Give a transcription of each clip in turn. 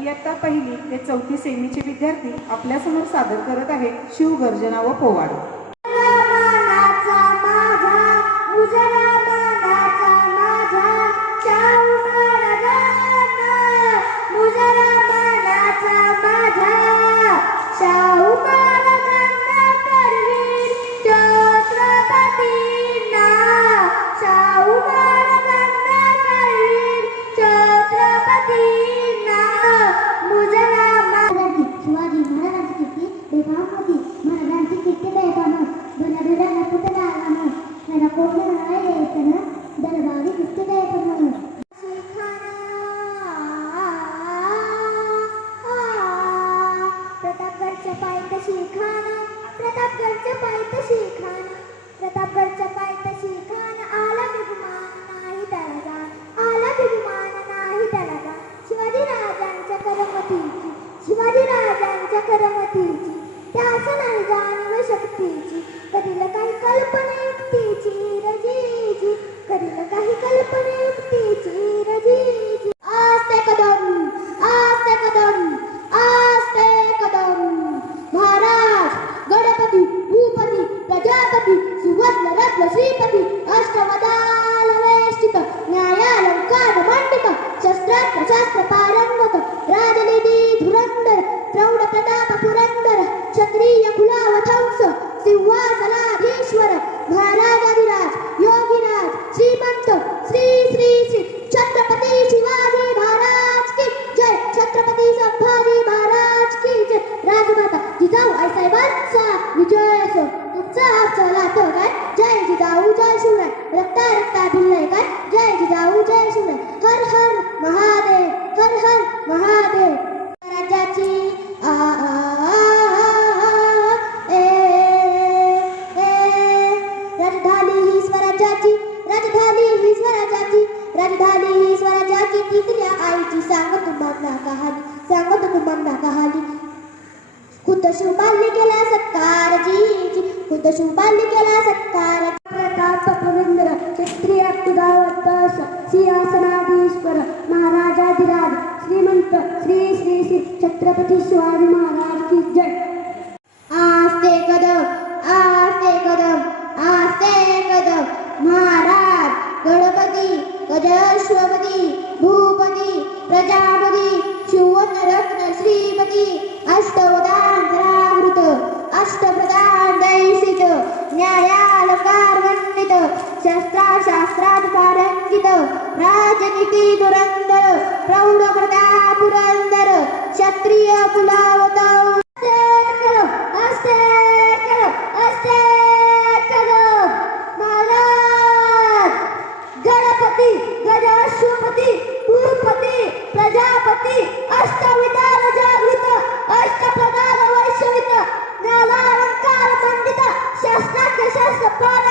इयत्ता पहिली ते चौथी सेमीचे विद्यार्थी आपल्यासमोर सादर करत आहेत शिवगर्जना व पोवाड Ciao. शांतता पुरंदर क्षत्रिय कुल शुभांनी केला सत्कार जी खुद शुभांनी केला सत्कार प्रताप रवींद्र क्षत्रिय कुदावत सिंहासनाधीश्वर महाराजाधिराज श्रीमंत श्री श्री श्री छत्रपती गणपती गजाशुपती भूपती प्रजापती अष्टविधान जागृत अष्टप्रधान वैश्वित ज्ञानालंकार पंडित शास्त्राख्य शास्त्र पार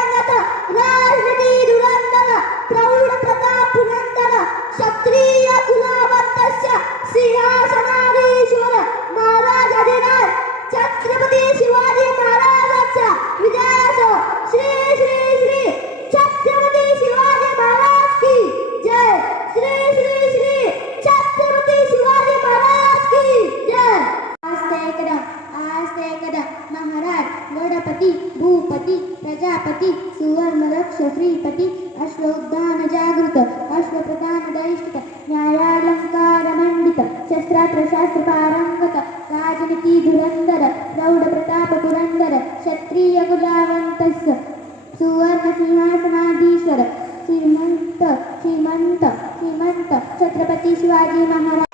महाराज गणपति भूपति प्रजापति सुवर्ण रक्ष श्रीपति अश्वोद्दान जागृत अश्वप्रदान दैष्ठित न्यायालङ्कारमण्डित शस्त्रास्त्रशास्त्रपारङ्गक राजनीतिधुरन्दर प्रौढप्रतापपुरन्दर क्षत्रियकुलावन्तंहासमाधीश्वर श्रीमन्त श्रीमन्त श्रीमन्त छत्रपतिशिवाजीमहाराज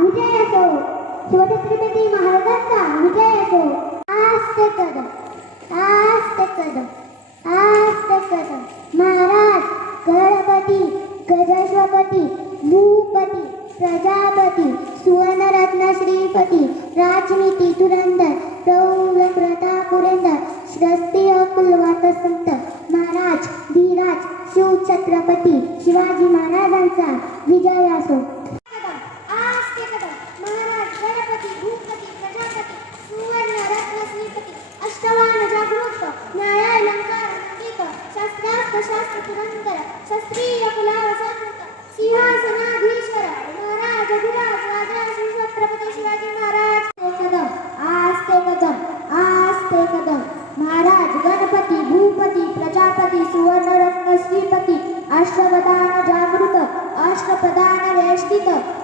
विजय असो शिवछत्रपती महाराजांचा विजय असो आस्त कदम आस्त कदम आस्त कदम. महाराज गणपती गजश्वपती भूपती प्रजापती सुवर्णरत्न श्रीपती राजनीती धुरंधर प्रौढ प्रताप पुरेंदर श्रस्ती अकुलवात संत महाराज धीराज शिवछत्रपती शिवाजी महाराजांचा विजय असो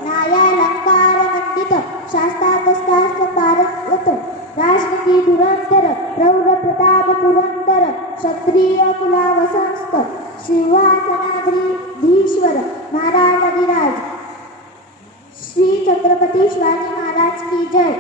नायालंकारमण्डित शास्तातस्तास्तकारवतो राजनीती धुरंतर प्रौढ प्रताप पुरंदर क्षत्रिय कुलावसंस्त शिवासनाधीश्वर महाराजाधिराज श्री छत्रपती शिवाजी महाराज की जय।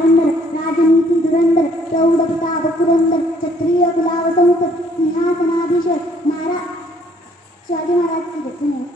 धुरंधर राजनीती धुरंधर प्रौढताप पुरंदर क्षत्रिय कुलाव संसद सिंहासनाधीश महाराज शिवाजी महाराज